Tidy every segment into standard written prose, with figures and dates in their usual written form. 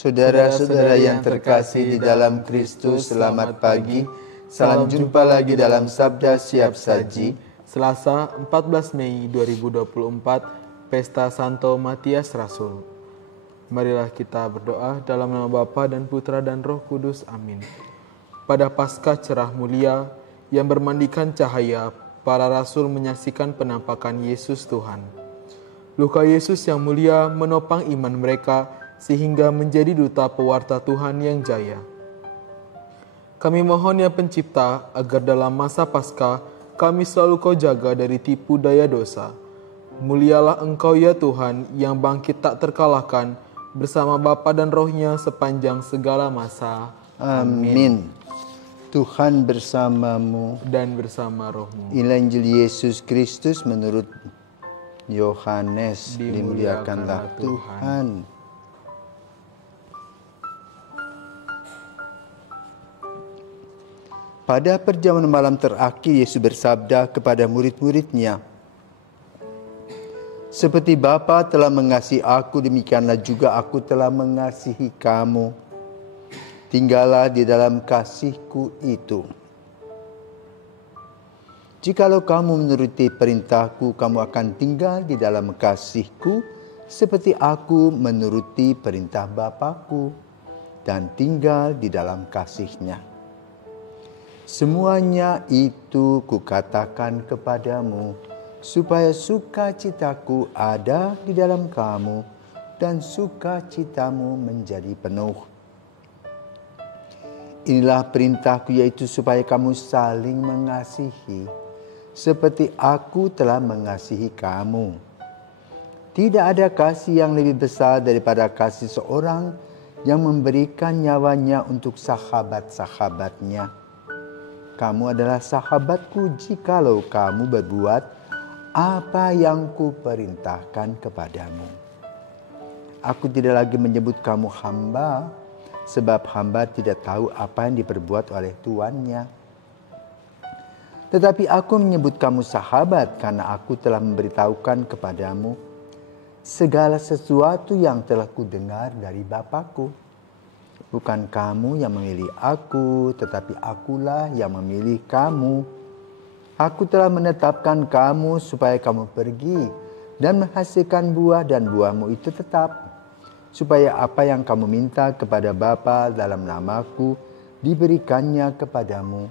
Saudara-saudara yang terkasih di dalam Kristus, selamat pagi. Salam jumpa lagi dalam Sabda Siap Saji. Selasa 14 Mei 2024, Pesta Santo Matias Rasul. Marilah kita berdoa dalam nama Bapa dan Putra dan Roh Kudus. Amin. Pada Paskah cerah mulia yang bermandikan cahaya, para rasul menyaksikan penampakan Yesus Tuhan. Luka Yesus yang mulia menopang iman mereka sehingga menjadi duta pewarta Tuhan yang jaya. Kami mohon ya Pencipta, agar dalam masa Paskah kami selalu Kau jaga dari tipu daya dosa. Mulialah Engkau ya Tuhan yang bangkit tak terkalahkan bersama Bapa dan Roh-Nya sepanjang segala masa. Amin. Tuhan bersamamu Dan bersama rohmu. Inilah Injil Yesus Kristus menurut Yohanes. Dimuliakanlah Tuhan. Pada perjamuan malam terakhir, Yesus bersabda kepada murid-muridnya, "Seperti Bapa telah mengasihi aku, demikianlah juga aku telah mengasihi kamu. Tinggallah di dalam kasih-Ku itu. Jikalau kamu menuruti perintah-Ku, kamu akan tinggal di dalam kasih-Ku, seperti aku menuruti perintah Bapa-Ku dan tinggal di dalam kasih-Nya. Semuanya itu Kukatakan kepadamu, supaya sukacitaku ada di dalam kamu dan sukacitamu menjadi penuh. Inilah perintahku, yaitu supaya kamu saling mengasihi, seperti aku telah mengasihi kamu. Tidak ada kasih yang lebih besar daripada kasih seorang yang memberikan nyawanya untuk sahabat-sahabatnya. Kamu adalah sahabatku jikalau kamu berbuat apa yang Kuperintahkan kepadamu. Aku tidak lagi menyebut kamu hamba, sebab hamba tidak tahu apa yang diperbuat oleh tuannya. Tetapi aku menyebut kamu sahabat, karena aku telah memberitahukan kepadamu segala sesuatu yang telah Kudengar dari Bapa-Ku. Bukan kamu yang memilih aku, tetapi akulah yang memilih kamu. Aku telah menetapkan kamu supaya kamu pergi dan menghasilkan buah, dan buahmu itu tetap, supaya apa yang kamu minta kepada Bapa dalam namaku diberikannya kepadamu.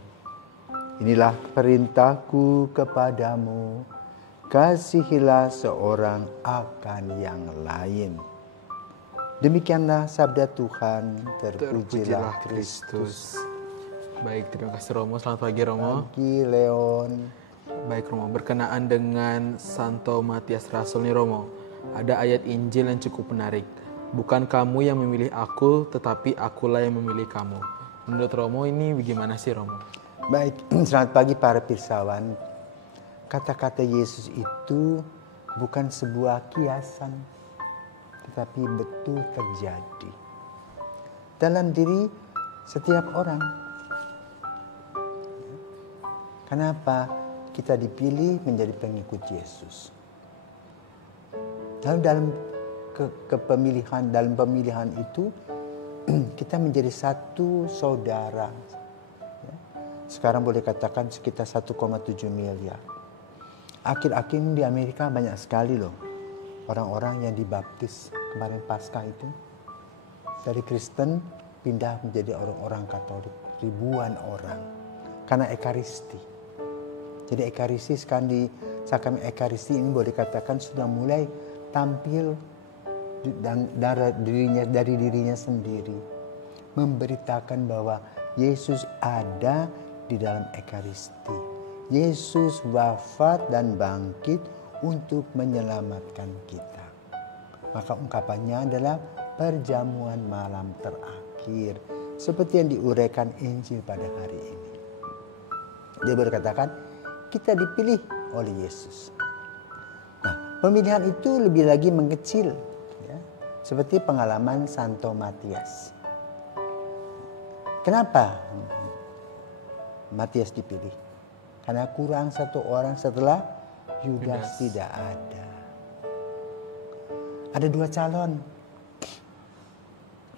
Inilah perintahku kepadamu, kasihilah seorang akan yang lain." Demikianlah sabda Tuhan. Terpujilah Kristus. Baik, terima kasih Romo. Selamat pagi Romo. Pagi Leon. Baik Romo, berkenaan dengan Santo Matias Rasul nih Romo, ada ayat Injil yang cukup menarik. Bukan kamu yang memilih aku, tetapi akulah yang memilih kamu. Menurut Romo ini bagaimana sih Romo? Baik, selamat pagi para pirsawan. Kata-kata Yesus itu bukan sebuah kiasan, tetapi betul terjadi dalam diri setiap orang. Kenapa kita dipilih menjadi pengikut Yesus? Dalam kepemilihan, dalam pemilihan itu kita menjadi satu saudara. Sekarang boleh katakan sekitar 1,7 miliar. Akhir-akhir di Amerika banyak sekali loh orang-orang yang dibaptis kemarin Paskah itu. Dari Kristen pindah menjadi orang-orang Katolik. Ribuan orang. Karena Ekaristi. Jadi Ekaristi sekarang di sakramen Ekaristi ini boleh katakan sudah mulai tampil dari dirinya sendiri. Memberitakan bahwa Yesus ada di dalam Ekaristi. Yesus wafat dan bangkit untuk menyelamatkan kita. Maka ungkapannya adalah perjamuan malam terakhir, seperti yang diuraikan Injil pada hari ini. Dia berkatakan, kita dipilih oleh Yesus. Nah, pemilihan itu lebih lagi mengecil, ya, seperti pengalaman Santo Matias. Kenapa Matias dipilih? Karena kurang satu orang setelah Yudas tidak ada. Ada dua calon.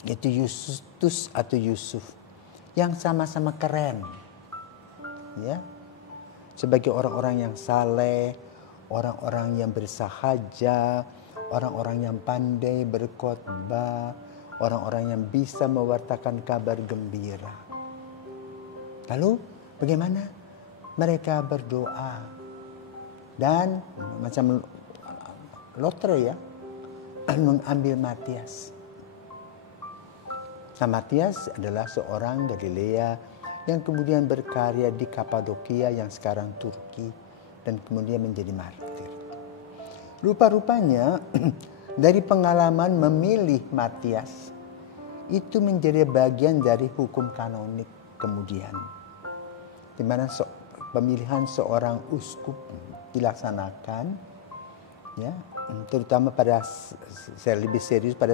yaitu Yustus atau Yusuf, yang sama-sama keren. Ya, sebagai orang-orang yang saleh, orang-orang yang bersahaja, orang-orang yang pandai berkhotbah, orang-orang yang bisa mewartakan kabar gembira. Lalu bagaimana? Mereka berdoa dan macam lotre ya, mengambil Matias. Nah, Matias adalah seorang Galilea yang kemudian berkarya di Kapadokia yang sekarang Turki dan kemudian menjadi martir. Rupa-rupanya dari pengalaman memilih Matias itu menjadi bagian dari hukum kanonik kemudian, di mana pemilihan seorang uskup dilaksanakan, ya, terutama pada saya lebih serius pada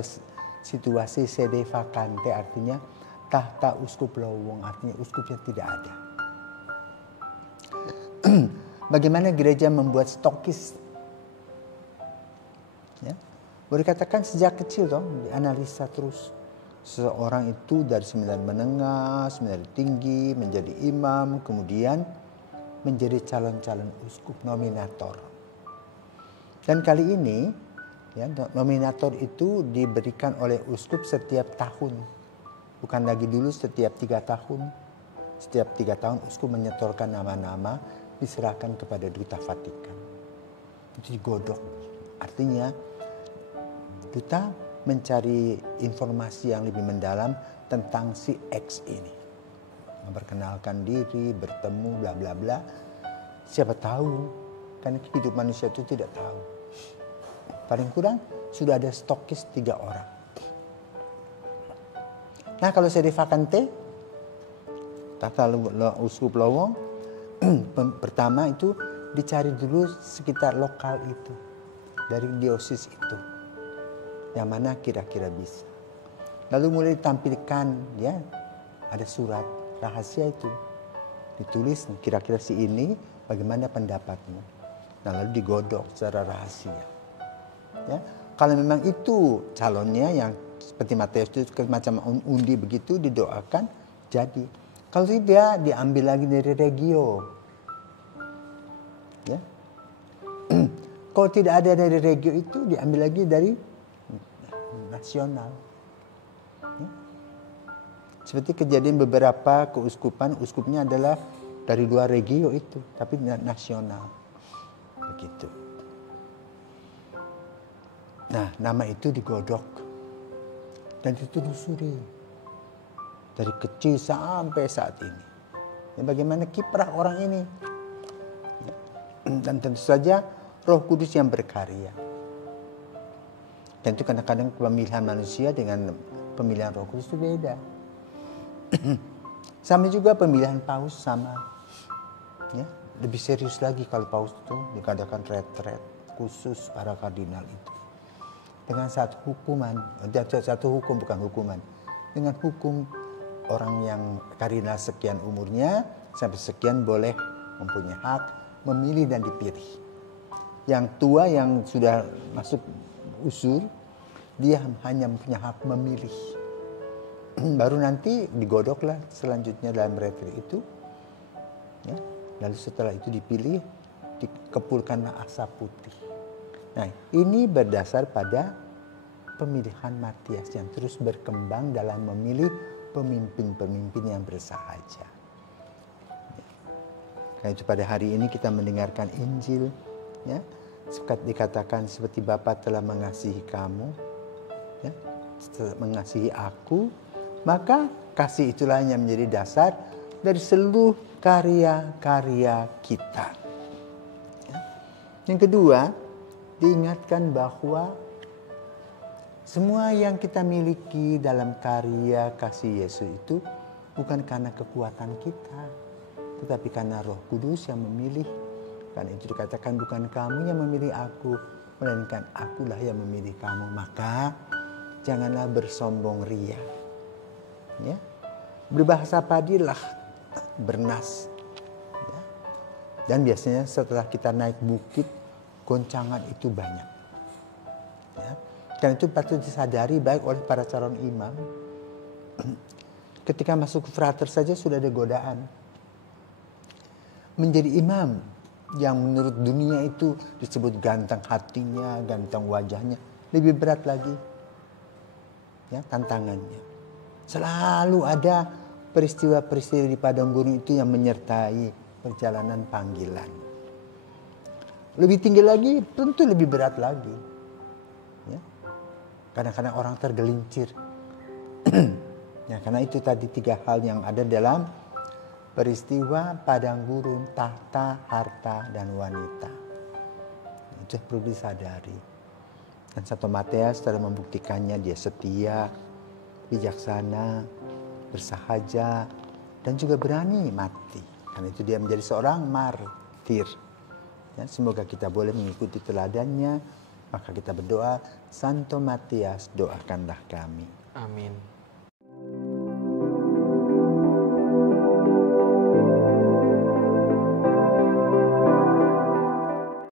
situasi sede vacante, artinya tahta uskup lowong, artinya uskupnya tidak ada. Bagaimana gereja membuat stokis? Ya, boleh dikatakan sejak kecil dianalisa terus. Seseorang itu dari sembilan menengah, sembilan tinggi, menjadi imam, kemudian menjadi calon-calon uskup nominator. Dan kali ini, ya, nominator itu diberikan oleh uskup setiap tahun. Bukan lagi dulu setiap 3 tahun. Setiap 3 tahun uskup menyetorkan nama-nama, diserahkan kepada duta Vatikan. Itu digodok. Artinya duta mencari informasi yang lebih mendalam tentang si X ini. Memperkenalkan diri, bertemu, bla bla bla. Siapa tahu, kan hidup manusia itu tidak tahu. Paling kurang sudah ada stokis 3 orang. Nah, kalau sede vacante, tata uskup lowong, pertama itu dicari dulu sekitar lokal itu, dari diosis itu, yang mana kira-kira bisa. Lalu mulai ditampilkan, ya, ada surat rahasia itu, ditulis kira-kira si ini bagaimana pendapatmu. Nah, lalu digodok secara rahasia. Ya, kalau memang itu calonnya yang seperti Matias itu macam undi begitu didoakan jadi. Kalau tidak diambil lagi dari regio. Ya. Kalau tidak ada dari regio itu diambil lagi dari nasional. Ya. Seperti kejadian beberapa keuskupan, uskupnya adalah dari 2 regio itu, tapi nasional. Begitu. Nah, nama itu digodok dan ditelusuri dari kecil sampai saat ini. Ya, bagaimana kiprah orang ini? Ya. Dan tentu saja Roh Kudus yang berkarya. Dan itu kadang-kadang pemilihan manusia dengan pemilihan Roh Kudus itu beda. Sama juga pemilihan paus sama. Ya, lebih serius lagi kalau paus itu dikadakan retret khusus para kardinal itu. Dengan satu hukuman, satu hukum bukan hukuman, dengan hukum orang yang kardinal sekian umurnya sampai sekian boleh mempunyai hak memilih dan dipilih. Yang tua yang sudah masuk usur, dia hanya punya hak memilih. Baru nanti digodoklah selanjutnya dalam retret itu. Ya, lalu setelah itu dipilih, dikepulkanlah asap putih. Nah, ini berdasar pada pemilihan Matias yang terus berkembang dalam memilih pemimpin-pemimpin yang bersahaja. Karena itu pada hari ini kita mendengarkan Injil, ya, dikatakan seperti Bapa telah mengasihi kamu, ya, mengasihi aku, maka kasih itulah yang menjadi dasar dari seluruh karya-karya kita. Ya. Yang kedua, diingatkan bahwa semua yang kita miliki dalam karya kasih Yesus itu bukan karena kekuatan kita, tetapi karena Roh Kudus yang memilih. Karena itu dikatakan bukan kamu yang memilih aku, melainkan akulah yang memilih kamu. Maka janganlah bersombong ria. Ya. Berbahasa padilah, bernas. Ya. Dan biasanya setelah kita naik bukit, goncangan itu banyak. Ya. Karena itu patut disadari baik oleh para calon imam. Ketika masuk ke frater saja sudah ada godaan. Menjadi imam yang menurut dunia itu disebut ganteng hatinya, ganteng wajahnya, lebih berat lagi. Ya, tantangannya. Selalu ada peristiwa-peristiwa di padang gurun itu yang menyertai perjalanan panggilan. Lebih tinggi lagi, tentu lebih berat lagi. Ya. Kadang-kadang orang tergelincir. Ya, karena itu tadi 3 hal yang ada dalam peristiwa padang gurun, tahta, harta, dan wanita. Itu perlu disadari. Dan Santo Matias telah membuktikannya, dia setia, bijaksana, bersahaja, dan juga berani mati. Karena itu dia menjadi seorang martir. Ya, semoga kita boleh mengikuti teladannya. Maka kita berdoa, Santo Matias, doakanlah kami. Amin.